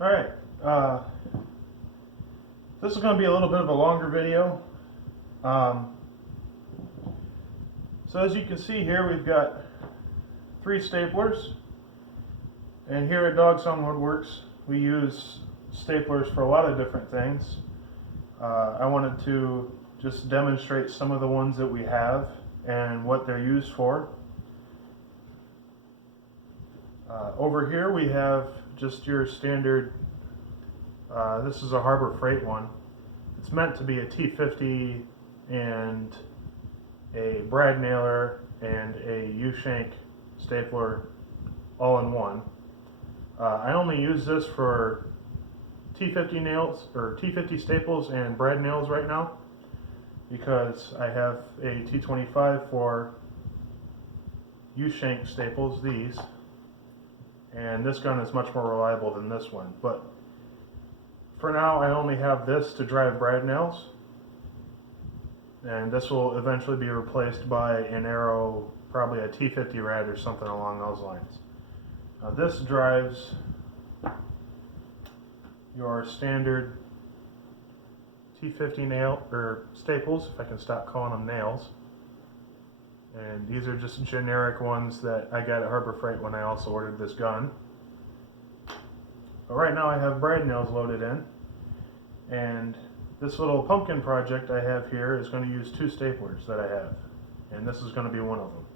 Alright, this is going to be a little bit of a longer video. So as you can see here, we've got 3 staplers, and here at Dogsong Woodworks we use staplers for a lot of different things. I wanted to just demonstrate some of the ones that we have and what they're used for. Over here we have just your standard, this is a Harbor Freight one. It's meant to be a T50 and a brad nailer and a U-shank stapler all in one. I only use this for T50 nails or T50 staples and brad nails right now because I have a T25 for U-shank staples, these, and this gun is much more reliable than this one. But for now I only have this to drive brad nails, and this will eventually be replaced by an Arrow, probably a T50 rad or something along those lines. Now this drives your standard T50 nail or staples, if I can stop calling them nails. And these are just generic ones that I got at Harbor Freight when I also ordered this gun. But right now I have brad nails loaded in, and this little pumpkin project I have here is going to use 2 staplers that I have, and this is going to be one of them.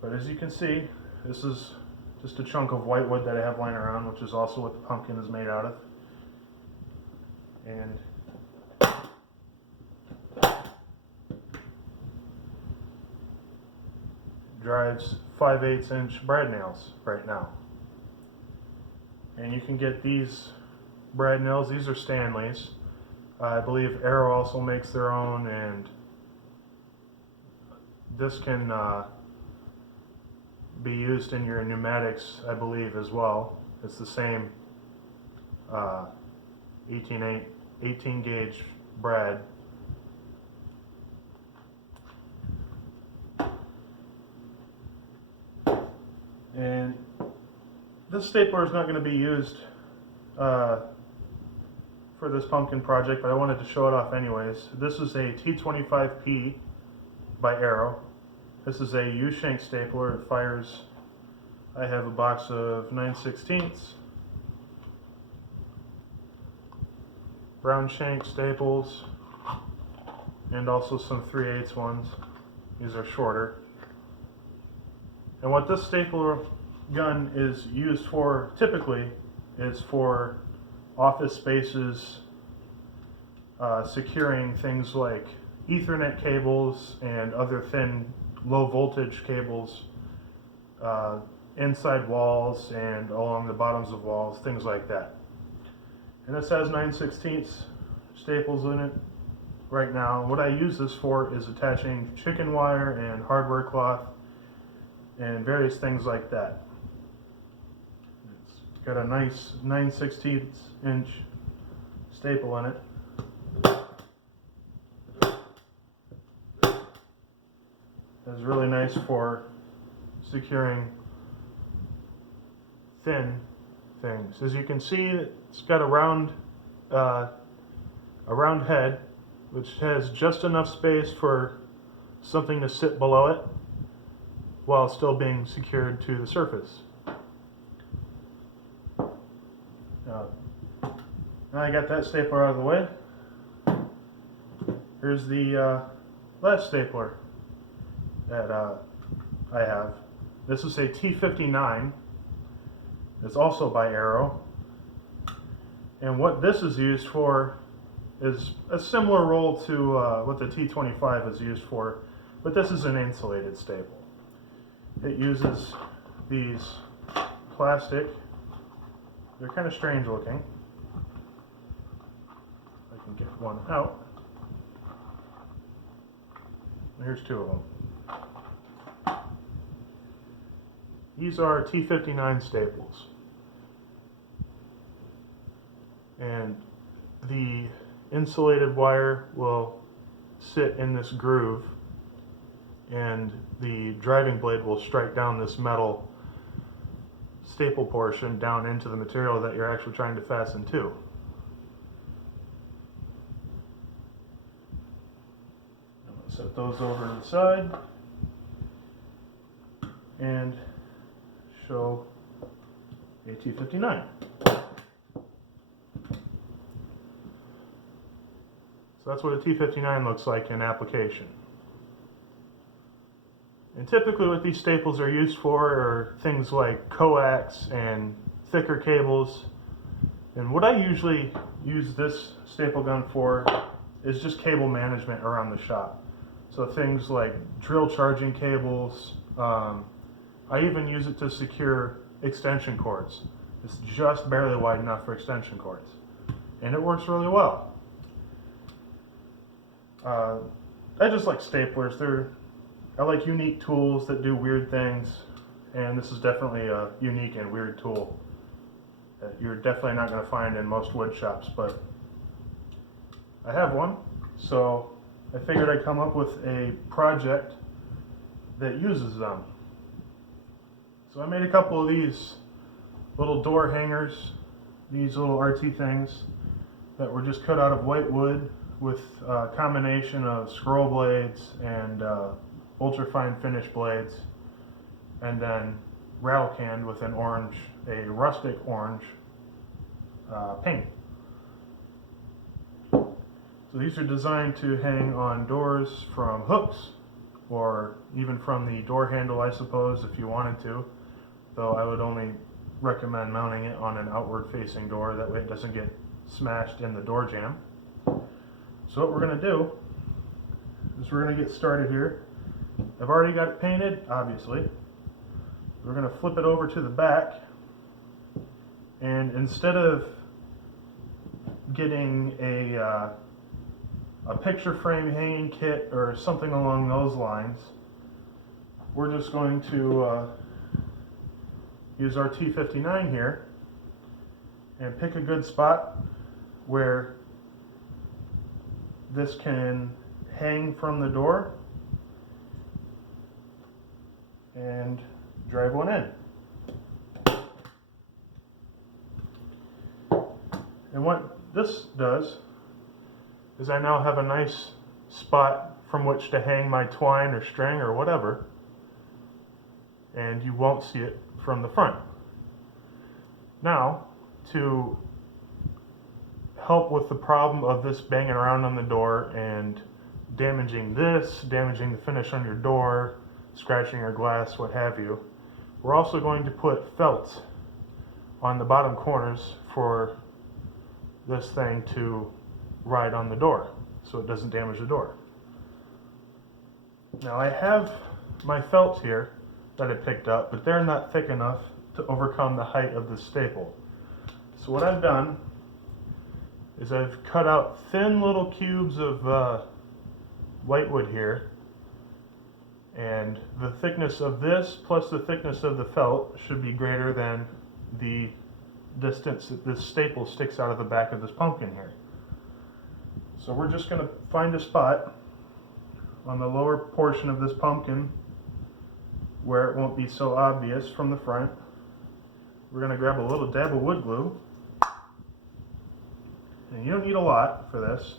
But as you can see, this is just a chunk of whitewood that I have lying around, which is also what the pumpkin is made out of. And drives 5/8 inch brad nails right now. And you can get these brad nails, these are Stanley's. I believe Arrow also makes their own, and this can be used in your pneumatics, I believe, as well. It's the same 18 gauge brad. And this stapler is not going to be used for this pumpkin project, but I wanted to show it off anyways. This is a T25P by Arrow. This is a U-shank stapler. It fires, I have a box of 9/16 brown shank staples and also some 3/8 ones. These are shorter. And what this stapler gun is used for typically is for office spaces, securing things like Ethernet cables and other thin low voltage cables inside walls and along the bottoms of walls, things like that. And this has 9/16 staples in it right now. What I use this for is attaching chicken wire and hardware cloth and various things like that. It's got a nice 9/16 inch staple in it. It's really nice for securing thin things. As you can see, it's got a round head, which has just enough space for something to sit below it while still being secured to the surface. Now I got that stapler out of the way. Here's the last stapler that I have. This is a T59. It's also by Arrow. And what this is used for is a similar role to what the T25 is used for, but this is an insulated staple. It uses these plastic, they're kind of strange looking. I can get one out. Here's 2 of them. These are T59 staples. And the insulated wire will sit in this groove, and the driving blade will strike down this metal staple portion down into the material that you're actually trying to fasten to. I'm going to set those over to the side and show a T59. So that's what a T59 looks like in application. And typically what these staples are used for are things like coax and thicker cables. And what I usually use this staple gun for is just cable management around the shop. So things like drill charging cables. I even use it to secure extension cords. It's just barely wide enough for extension cords. And it works really well. I just like staplers. I like unique tools that do weird things, and this is definitely a unique and weird tool that you're definitely not going to find in most wood shops, but I have one, so I figured I'd come up with a project that uses them. So I made a couple of these little door hangers, these little RT things that were just cut out of white wood with a combination of scroll blades and ultra fine finish blades, and then rattle canned with an orange, a rustic orange paint. So these are designed to hang on doors from hooks, or even from the door handle, I suppose, if you wanted to, though I would only recommend mounting it on an outward facing door, that way it doesn't get smashed in the door jamb. So what we're going to do is we're going to get started here. I've already got it painted, obviously. We're going to flip it over to the back, and instead of getting a picture frame hanging kit or something along those lines, we're just going to use our T59 here and pick a good spot where this can hang from the door and drive one in. And what this does is I now have a nice spot from which to hang my twine or string or whatever, and you won't see it from the front. Now, to help with the problem of this banging around on the door and damaging the finish on your door, scratching your glass, what have you, we're also going to put felt on the bottom corners for this thing to ride on the door so it doesn't damage the door. Now I have my felt here that I picked up, but they're not thick enough to overcome the height of the staple. So what I've done is I've cut out thin little cubes of whitewood here, and the thickness of this plus the thickness of the felt should be greater than the distance that this staple sticks out of the back of this pumpkin here. So we're just going to find a spot on the lower portion of this pumpkin where it won't be so obvious from the front. We're going to grab a little dab of wood glue. And you don't need a lot for this.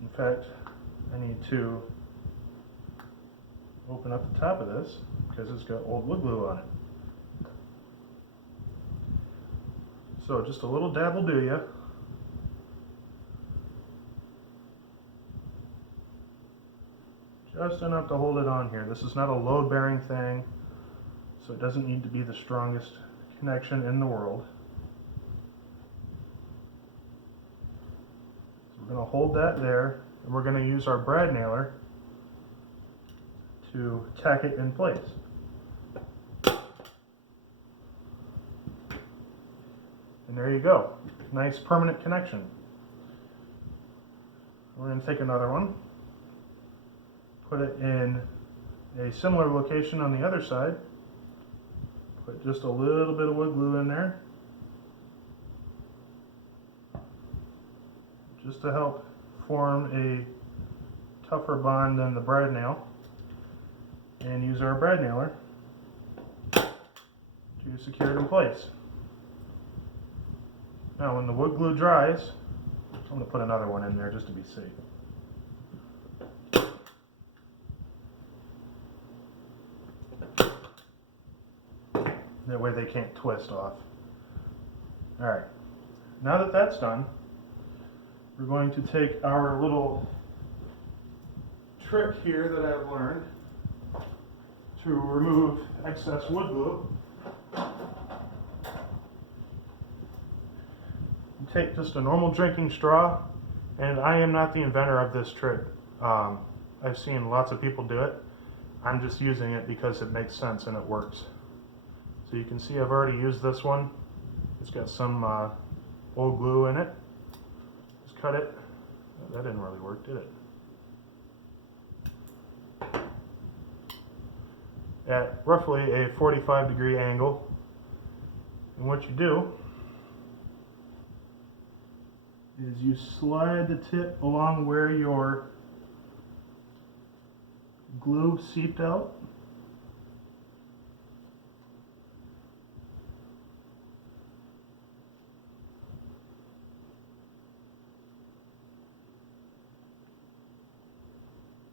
In fact, I need to open up the top of this because it's got old wood glue on it. So just a little dab will do ya. Just enough to hold it on here. This is not a load-bearing thing, so it doesn't need to be the strongest connection in the world. So we're going to hold that there, and we're going to use our brad nailer to tack it in place. And there you go. Nice permanent connection. We're going to take another one, put it in a similar location on the other side, put just a little bit of wood glue in there, just to help form a tougher bond than the brad nail, and use our brad nailer to to secure it in place. Now when the wood glue dries, I'm going to put another one in there just to be safe. That way they can't twist off. Alright, now that that's done, we're going to take our little trick here that I've learned to remove excess wood glue. Take just a normal drinking straw, and I am not the inventor of this trick. I've seen lots of people do it. I'm just using it because it makes sense and it works. So you can see I've already used this one. It's got some old glue in it. Just cut it. Oh, that didn't really work, did it? At roughly a 45-degree angle. And what you do is you slide the tip along where your glue seeped out.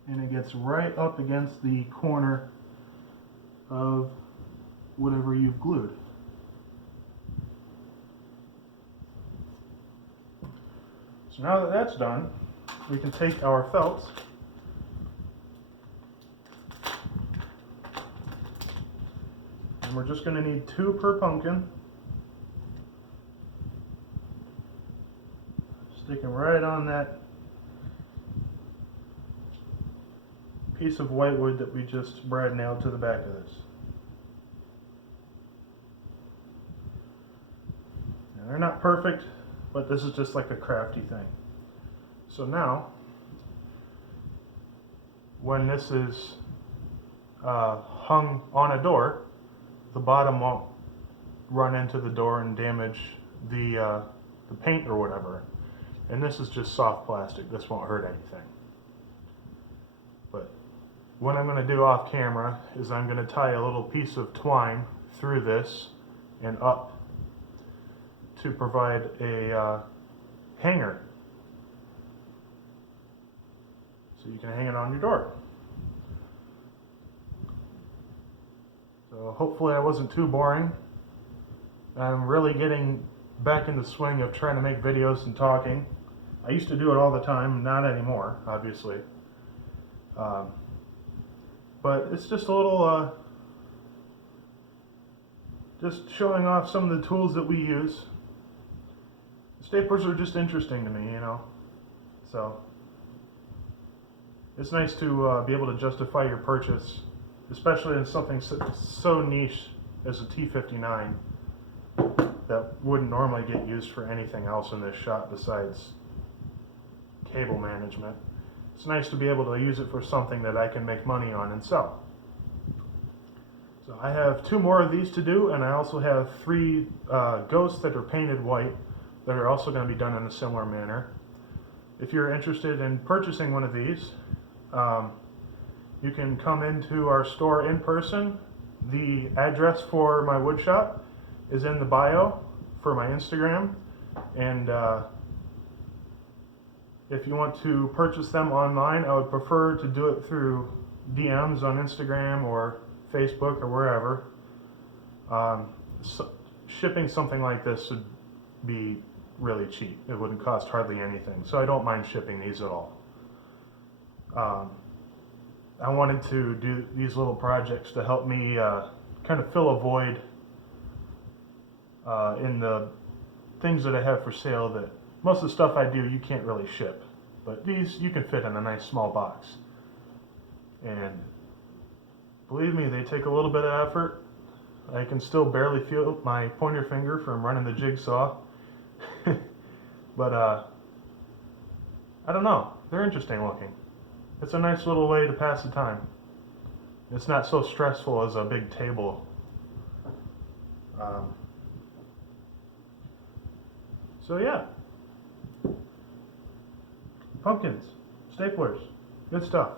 And it gets right up against the corner of whatever you've glued. So now that that's done, we can take our felts and we're just going to need 2 per pumpkin. Stick them right on that piece of whitewood that we just brad nailed to the back of this. Now, they're not perfect, but this is just like a crafty thing. So now, when this is hung on a door, the bottom won't run into the door and damage the paint or whatever. And this is just soft plastic. This won't hurt anything. But what I'm going to do off camera is I'm going to tie a little piece of twine through this and up to provide a hanger. So you can hang it on your door. So hopefully I wasn't too boring. I'm really getting back in the swing of trying to make videos and talking. I used to do it all the time, not anymore, obviously. But it's just a little, just showing off some of the tools that we use. Staplers are just interesting to me, you know. So it's nice to be able to justify your purchase, especially in something so niche as a T59 that wouldn't normally get used for anything else in this shop besides cable management. It's nice to be able to use it for something that I can make money on and sell. So I have 2 more of these to do, and I also have 3 ghosts that are painted white that are also going to be done in a similar manner. If you're interested in purchasing one of these, you can come into our store in person. The address for my wood shop is in the bio for my Instagram, and if you want to purchase them online, I would prefer to do it through DMs on Instagram or Facebook or wherever. Shipping something like this would be really cheap. It wouldn't cost hardly anything, so I don't mind shipping these at all. I wanted to do these little projects to help me kind of fill a void in the things that I have for sale. That most of the stuff I do you can't really ship, but these you can fit in a nice small box. And believe me, they take a little bit of effort. I can still barely feel my pointer finger from running the jigsaw. But I don't know, they're interesting looking. It's a nice little way to pass the time. It's not so stressful as a big table. So yeah, pumpkins, staplers, good stuff.